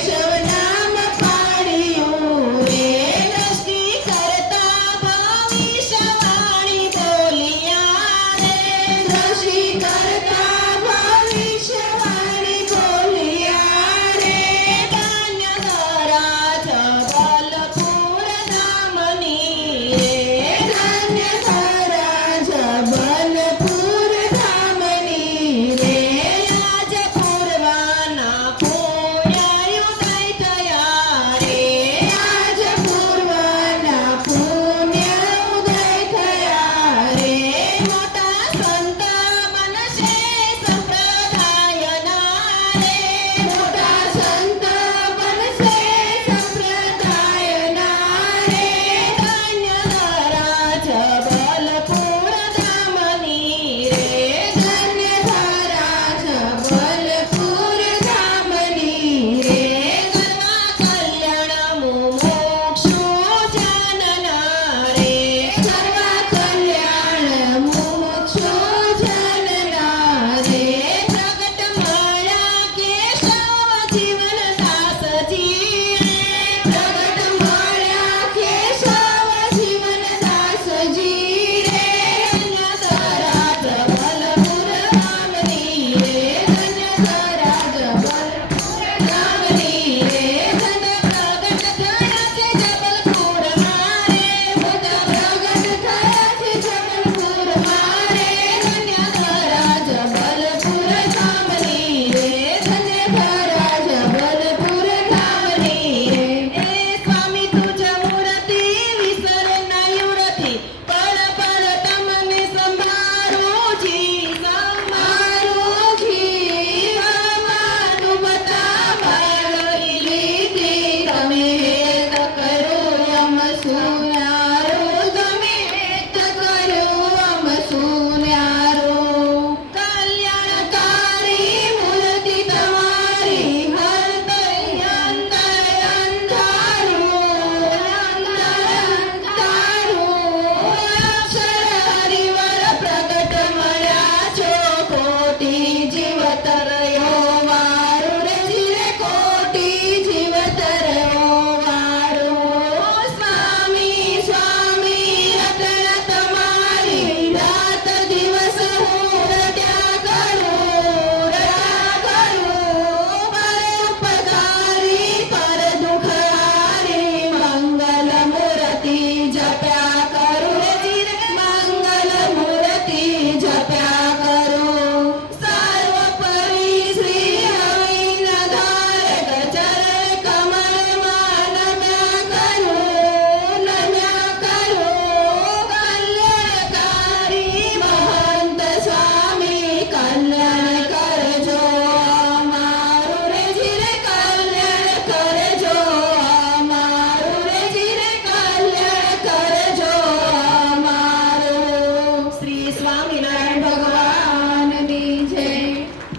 Congratulations.